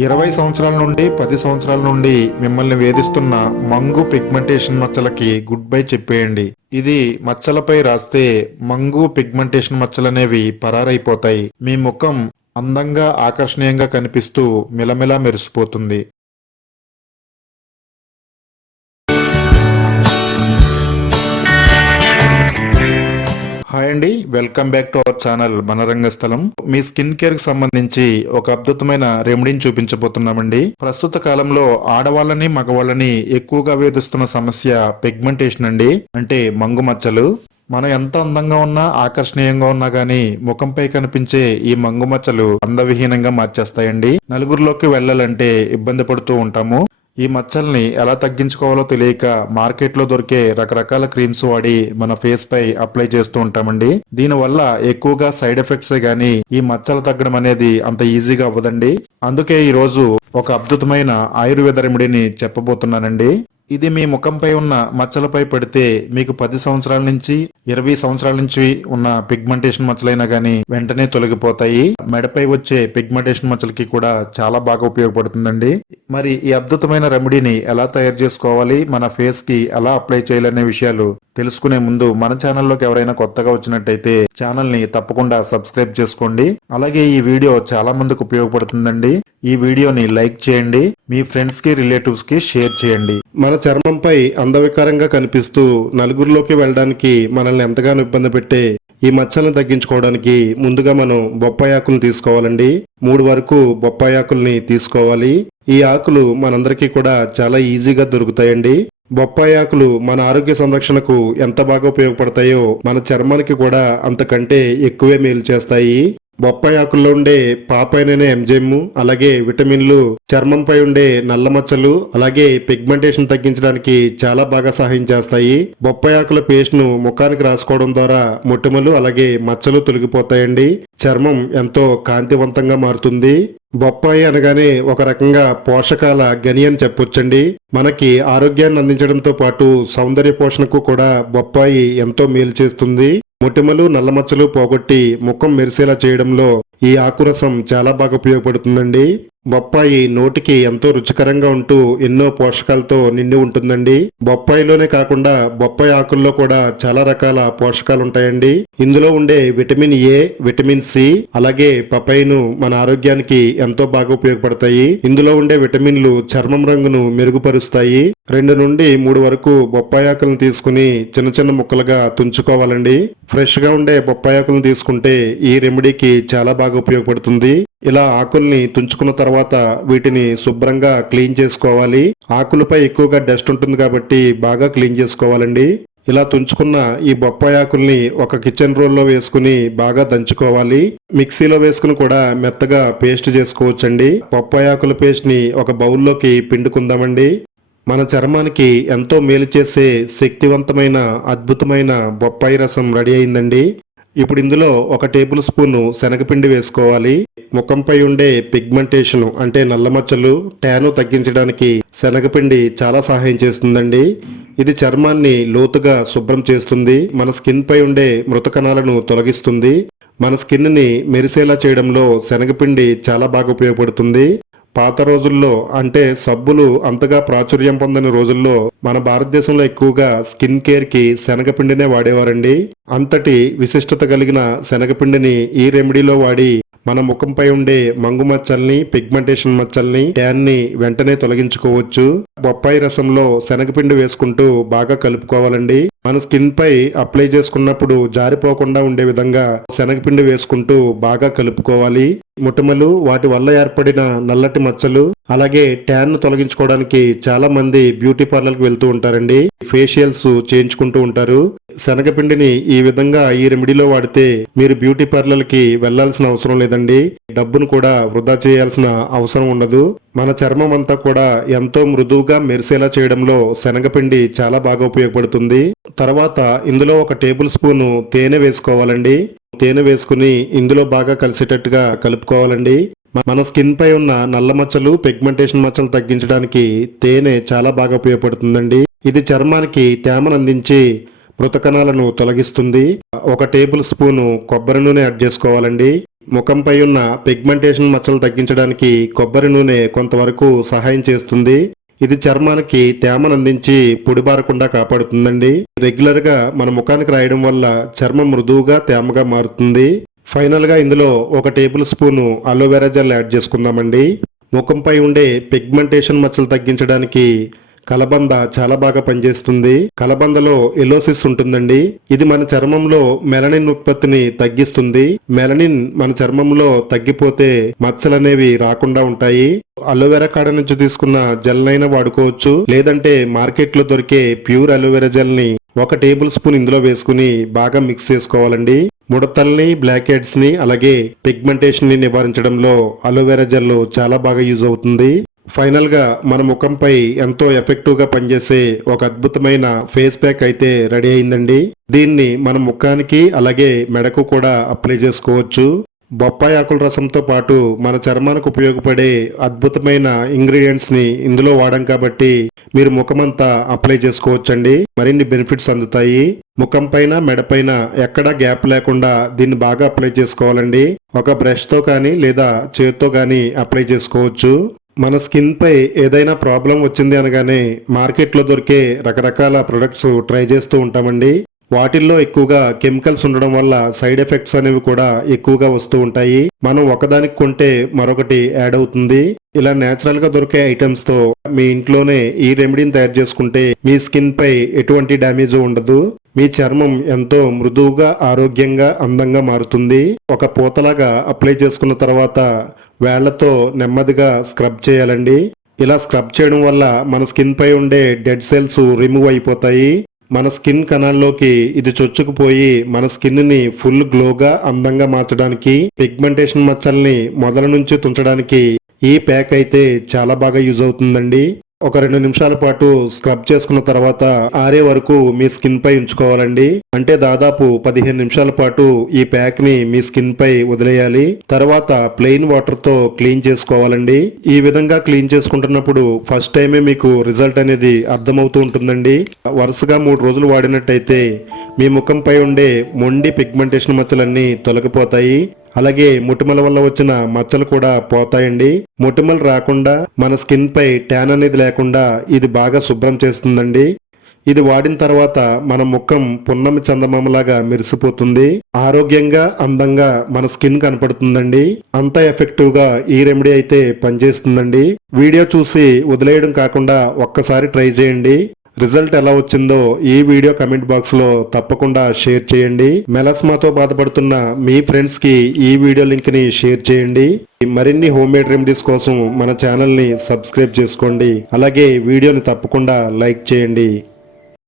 20 సంవత్సరాల నుండి 10 సంవత్సరాల నుండి మిమ్మల్ని వేధిస్తున్న మంగు పిగ్మెంటేషన్ మచ్చలకి గుడ్ బై చెప్పేయండి. ఇది మచ్చలపై రాస్తే మంగు పిగ్మెంటేషన్ మచ్చలనేవి పరారైపోతాయి. మీ ముఖం అందంగా ఆకర్షణీయంగా కనిపిస్తూ మిలమిలా మెరిసిపోతుంది. హాయ్ అండి, welcome back to our channel మన రంగస్థలం. మీ స్కిన్ కేర్ కి సంబంధించి ఒక అద్భుతమైన రెమెడీని చూపించబోతున్నామండి. ప్రస్తుత కాలంలో ఆడవాళ్ళని మగవాళ్ళని ఎక్కువగా వేధిస్తున్న సమస్య పిగ్మెంటేషన్ అండి, అంటే మంగు మచ్చలు. మనం ఎంత అందంగా ఉన్నా ఆకర్షణీయంగా ఉన్నా గానీ ముఖంపై కనిపించే ఈ మంగు మచ్చలు అందవిహీనంగా మార్చేస్తాయండి. నలుగురిలోకి వెళ్ళాలంటే ఇబ్బంది పడుతూ ఉంటాము. ఈ మచ్చల్ని ఎలా తగ్గించుకోవాలో తెలియక మార్కెట్లో దొరికే రకరకాల క్రీమ్స్ వాడి మన ఫేస్ పై అప్లై చేస్తూ ఉంటామండి. దీనివల్ల ఎక్కువగా సైడ్ ఎఫెక్ట్సే గానీ ఈ మచ్చలు తగ్గడం అనేది అంత ఈజీగా అవ్వదండి. అందుకే ఈ రోజు ఒక అద్భుతమైన ఆయుర్వేద రెమెడీని చెప్పబోతున్నానండి. ఇది మీ ముఖంపై ఉన్న మచ్చలపై పెడితే మీకు 10 సంవత్సరాల నుంచి 20 సంవత్సరాల నుంచి ఉన్న పిగ్మెంటేషన్ మచ్చలైనా గానీ వెంటనే తొలగిపోతాయి. మెడపై వచ్చే పిగ్మెంటేషన్ మచ్చలకి కూడా చాలా బాగా ఉపయోగపడుతుందండి. మరి ఈ అద్భుతమైన రెమెడీని ఎలా తయారు చేసుకోవాలి, మన ఫేస్ కి ఎలా అప్లై చేయాలనే విషయాలు తెలుసుకునే ముందు మన ఛానల్లోకి ఎవరైనా కొత్తగా వచ్చినట్టయితే ఛానల్ ని తప్పకుండా సబ్స్క్రైబ్ చేసుకోండి. అలాగే ఈ వీడియో చాలా మందికి ఉపయోగపడుతుందండి. ఈ వీడియోని లైక్ చేయండి, మీ ఫ్రెండ్స్ కి రిలేటివ్స్ కి షేర్ చేయండి. మన చర్మంపై అందవికారంగా కనిపిస్తూ నలుగురిలోకి వెళ్ళడానికి మనల్ని ఎంతగానో ఇబ్బంది పెట్టే ఈ మచ్చలను తగ్గించుకోవడానికి ముందుగా మనం బొప్పాయి ఆకులను తీసుకోవాలండి. 3 వరకు బొప్పాయి ఆకుల్ని తీసుకోవాలి. ఈ ఆకులు మనందరికీ కూడా చాలా ఈజీగా దొరుకుతాయండి. బొప్పాయి ఆకులు మన ఆరోగ్య సంరక్షణకు ఎంత బాగా ఉపయోగపడతాయో మన చర్మానికి కూడా అంతకంటే ఎక్కువే మేలు చేస్తాయి. బొప్పాయి ఆకుల్లో ఉండే పాపైన ఎంజైమ్, అలాగే విటమిన్లు చర్మంపై ఉండే నల్ల మచ్చలు, అలాగే పిగ్మెంటేషన్ తగ్గించడానికి చాలా బాగా సహాయం చేస్తాయి. బొప్పాయి ఆకుల పేస్ట్ ను ముఖానికి రాసుకోవడం ద్వారా మొటిమలు అలాగే మచ్చలు తొలగిపోతాయండి. చర్మం ఎంతో కాంతివంతంగా మారుతుంది. బొప్పాయి అనగానే ఒక రకంగా పోషకాల గని అని చెప్పొచ్చండి. మనకి ఆరోగ్యాన్ని అందించడంతో పాటు సౌందర్య పోషణకు కూడా బొప్పాయి ఎంతో మేలు చేస్తుంది. మొటిమలు నల్లమచ్చలు పోగొట్టి ముఖం మెరిసేలా చేయడంలో ఈ ఆకురసం చాలా బాగా ఉపయోగపడుతుందండి. బొప్పాయి నోటికి ఎంతో రుచికరంగా ఉంటూ ఎన్నో పోషకాలతో నిండి ఉంటుందండి. బొప్పాయిలోనే కాకుండా బొప్పాయి ఆకుల్లో కూడా చాలా రకాల పోషకాలు ఉంటాయండి. ఇందులో ఉండే విటమిన్ ఏ, విటమిన్ సి, అలాగే పపైను మన ఆరోగ్యానికి ఎంతో బాగా ఉపయోగపడతాయి. ఇందులో ఉండే విటమిన్లు చర్మం రంగును మెరుగుపరుస్తాయి. 2 నుండి 3 వరకు బొప్పాయి ఆకులను తీసుకుని చిన్న చిన్న ముక్కలుగా తుంచుకోవాలండి. ఫ్రెష్ గా ఉండే బొప్పాయి ఆకులను తీసుకుంటే ఈ రెమెడీకి చాలా బాగా ఉపయోగపడుతుంది. ఇలా ఆకుల్ని తుంచుకున్న తర్వాత వీటిని శుభ్రంగా క్లీన్ చేసుకోవాలి. ఆకులపై ఎక్కువగా డస్ట్ ఉంటుంది కాబట్టి బాగా క్లీన్ చేసుకోవాలండి. ఇలా తుంచుకున్న ఈ బొప్పాయి ఆకుల్ని ఒక కిచెన్ రోల్లో వేసుకుని బాగా దంచుకోవాలి. మిక్సీలో వేసుకుని కూడా మెత్తగా పేస్ట్ చేసుకోవచ్చండి. బొప్పాయి ఆకుల పేస్ట్ ని ఒక బౌల్లోకి పిండుకుందామండి. మన చర్మానికి ఎంతో మేలు చేసే శక్తివంతమైన అద్భుతమైన బొప్పాయి రసం రెడీ అయిందండి. ఇప్పుడు ఇందులో 1 టేబుల్ స్పూను శనగపిండి వేసుకోవాలి. ముఖంపై ఉండే పిగ్మెంటేషన్ అంటే నల్లమచ్చలు, ట్యాను తగ్గించడానికి శనగపిండి చాలా సహాయం చేస్తుందండి. ఇది చర్మాన్ని లోతుగా శుభ్రం చేస్తుంది. మన స్కిన్ పై ఉండే మృత కణాలను తొలగిస్తుంది. మన స్కిన్ ని మెరిసేలా చేయడంలో శనగపిండి చాలా బాగా ఉపయోగపడుతుంది. పాత రోజుల్లో అంటే సబ్బులు అంతగా ప్రాచుర్యం పొందని రోజుల్లో మన భారతదేశంలో ఎక్కువగా స్కిన్ కేర్ కి శనగపిండినే వాడేవారండి. అంతటి విశిష్టత కలిగిన శనగపిండిని ఈ రెమెడీలో వాడి మన ముఖంపై ఉండే మంగు మచ్చల్ని, పిగ్మెంటేషన్ మచ్చల్ని, ట్యాన్ ని వెంటనే తొలగించుకోవచ్చు. బొప్పాయి రసంలో శనగపిండి వేసుకుంటూ బాగా కలుపుకోవాలండి. మన స్కిన్ పై అప్లై చేసుకున్నప్పుడు జారిపోకుండా ఉండే విధంగా శనగపిండి వేసుకుంటూ బాగా కలుపుకోవాలి. మొటిమలు, వాటి వల్ల ఏర్పడిన నల్లటి మచ్చలు, అలాగే ట్యాన్ ను తొలగించుకోవడానికి చాలా మంది బ్యూటీ పార్లర్ కి వెళ్తూ ఉంటారండి. ఫేషియల్స్ చేయించుకుంటూ ఉంటారు. శనగపిండిని ఈ విధంగా ఈ రెమెడీలో వాడితే మీరు బ్యూటీ పార్లర్ కి వెళ్లాల్సిన అవసరం లేదండి. డబ్బును కూడా వృధా చేయాల్సిన అవసరం ఉండదు. మన చర్మం అంతా కూడా ఎంతో మృదువుగా మెరిసేలా చేయడంలో శనగపిండి చాలా బాగా ఉపయోగపడుతుంది. తర్వాత ఇందులో 1 టేబుల్ స్పూను తేనె వేసుకోవాలండి. తేనె వేసుకుని ఇందులో బాగా కలిసేటట్టుగా కలుపుకోవాలండి. మన స్కిన్ పై ఉన్న నల్ల మచ్చలు, పిగ్మెంటేషన్ మచ్చలు తగ్గించడానికి తేనె చాలా బాగా ఉపయోగపడుతుందండి. ఇది చర్మానికి తేమను అందించి మృత కణాలను తొలగిస్తుంది. 1 టేబుల్ స్పూను కొబ్బరి నూనె యాడ్ చేసుకోవాలండి. ముఖంపై ఉన్న పిగ్మెంటేషన్ మచ్చలు తగ్గించడానికి కొబ్బరి నూనె కొంతవరకు సహాయం చేస్తుంది. ఇది చర్మానికి తేమను అందించి పొడిబారకుండా కాపాడుతుందండి. రెగ్యులర్ గా మన ముఖానికి రాయడం వల్ల చర్మం మృదువుగా తేమగా మారుతుంది. ఫైనల్ గా ఇందులో 1 table spoon aloe vera gel add చేసుకుందామండి. ముఖంపై ఉండే పిగ్మెంటేషన్ మచ్చలు తగ్గించడానికి కలబంద చాలా బాగా పనిచేస్తుంది. కలబందలో ఎలోసిస్ ఉంటుందండి. ఇది మన చర్మంలో మెలనిన్ ఉత్పత్తిని తగ్గిస్తుంది. మెలనిన్ మన చర్మంలో తగ్గిపోతే మచ్చలనేవి రాకుండా ఉంటాయి. అలోవెరా కాడ నుంచి తీసుకున్న జెల్ అయినా వాడుకోవచ్చు. లేదంటే మార్కెట్ లో దొరికే ప్యూర్ అలోవెరా జెల్ ని 1 టేబుల్ స్పూన్ ఇందులో వేసుకుని బాగా మిక్స్ చేసుకోవాలండి. ముడతల్ని, బ్లాక్ హెడ్స్ ని అలాగే పిగ్మెంటేషన్ ని నివారించడంలో అలోవెరా జెల్ చాలా బాగా యూజ్ అవుతుంది. ఫైనల్ గా మన ముఖంపై ఎంతో ఎఫెక్టివ్ గా పనిచేసే ఒక అద్భుతమైన ఫేస్ ప్యాక్ అయితే రెడీ అయిందండి. దీన్ని మన ముఖానికి అలాగే మెడకు కూడా అప్లై చేసుకోవచ్చు. బొప్పాయి ఆకుల రసంతో పాటు మన చర్మానికి ఉపయోగపడే అద్భుతమైన ఇంగ్రీడియంట్స్ ని ఇందులో వాడాం కాబట్టి మీరు ముఖమంతా అప్లై చేసుకోవచ్చండి. మరిన్ని బెనిఫిట్స్ అందుతాయి. ముఖం పైన, మెడపైన ఎక్కడా గ్యాప్ లేకుండా దీన్ని బాగా అప్లై చేసుకోవాలండి. ఒక బ్రష్ తో కానీ లేదా చేత్తో కానీ అప్లై చేసుకోవచ్చు. మన స్కిన్ పై ఏదైనా ప్రాబ్లం వచ్చింది అనగానే మార్కెట్లో దొరికే రకరకాల ప్రొడక్ట్స్ ట్రై చేస్తూ ఉంటామండి. వాటిల్లో ఎక్కువగా కెమికల్స్ ఉండడం వల్ల సైడ్ ఎఫెక్ట్స్ అనేవి కూడా ఎక్కువగా వస్తూ ఉంటాయి. మనం ఒకదానికి కొంటే మరొకటి యాడ్ అవుతుంది. ఇలా నేచురల్ గా దొరికే ఐటమ్స్ తో మీ ఇంట్లోనే ఈ రెమెడీని తయారు చేసుకుంటే మీ స్కిన్ పై ఎటువంటి డ్యామేజ్ ఉండదు. మీ చర్మం ఎంతో మృదువుగా, ఆరోగ్యంగా, అందంగా మారుతుంది. ఒక పూతలాగా అప్లై చేసుకున్న తర్వాత వేళ్లతో నెమ్మదిగా స్క్రబ్ చేయాలండి. ఇలా స్క్రబ్ చేయడం వల్ల మన స్కిన్ పై ఉండే డెడ్ సెల్స్ రిమూవ్ అయిపోతాయి. మన స్కిన్ కణాల్లోకి ఇది చొచ్చుకుపోయి మన స్కిన్ ని ఫుల్ గ్లోగా, అందంగా మార్చడానికి, పిగ్మెంటేషన్ మచ్చల్ని మొదల నుంచి తుంచడానికి ఈ ప్యాక్ అయితే చాలా బాగా యూజ్ అవుతుందండి. ఒక 2 నిమిషాల పాటు స్క్రబ్ చేసుకున్న తర్వాత ఆరే వరకు మీ స్కిన్ పై ఉంచుకోవాలండి. అంటే దాదాపు 15 నిమిషాల పాటు ఈ ప్యాక్ ని మీ స్కిన్ పై వదిలేయాలి. తర్వాత ప్లెయిన్ వాటర్ తో క్లీన్ చేసుకోవాలండి. ఈ విధంగా క్లీన్ చేసుకుంటున్నప్పుడు ఫస్ట్ టైమే మీకు రిజల్ట్ అనేది అర్థమవుతూ ఉంటుందండి. వరుసగా 3 రోజులు వాడినట్టయితే మీ ముఖంపై ఉండే మొండి పిగ్మెంటేషన్ మచ్చలన్నీ తొలగిపోతాయి. అలాగే మొటిమల వల్ల వచ్చిన మచ్చలు కూడా పోతాయండి. మొటిమలు రాకుండా, మన స్కిన్ పై ట్యాన్ అనేది లేకుండా ఇది బాగా శుభ్రం చేస్తుందండి. ఇది వాడిన తర్వాత మన ముఖం పున్నమి చందమామలాగా మెరిసిపోతుంది. ఆరోగ్యంగా, అందంగా మన స్కిన్ కనపడుతుందండి. అంత ఎఫెక్టివ్ గా ఈ రెమెడీ అయితే పనిచేస్తుందండి. వీడియో చూసి వదిలేయడం కాకుండా ఒక్కసారి ట్రై చేయండి. రిజల్ట్ ఎలా వచ్చిందో ఈ వీడియో కమెంట్ బాక్స్ లో తప్పకుండా షేర్ చేయండి. మెలాస్మాతో బాధపడుతున్న మీ ఫ్రెండ్స్ కి ఈ వీడియో లింక్ ని షేర్ చేయండి. మరిన్ని హోమ్ మేడ్ రెమెడీస్ కోసం మన ఛానల్ ని సబ్స్క్రైబ్ చేసుకోండి. అలాగే వీడియోని తప్పకుండా లైక్ చేయండి.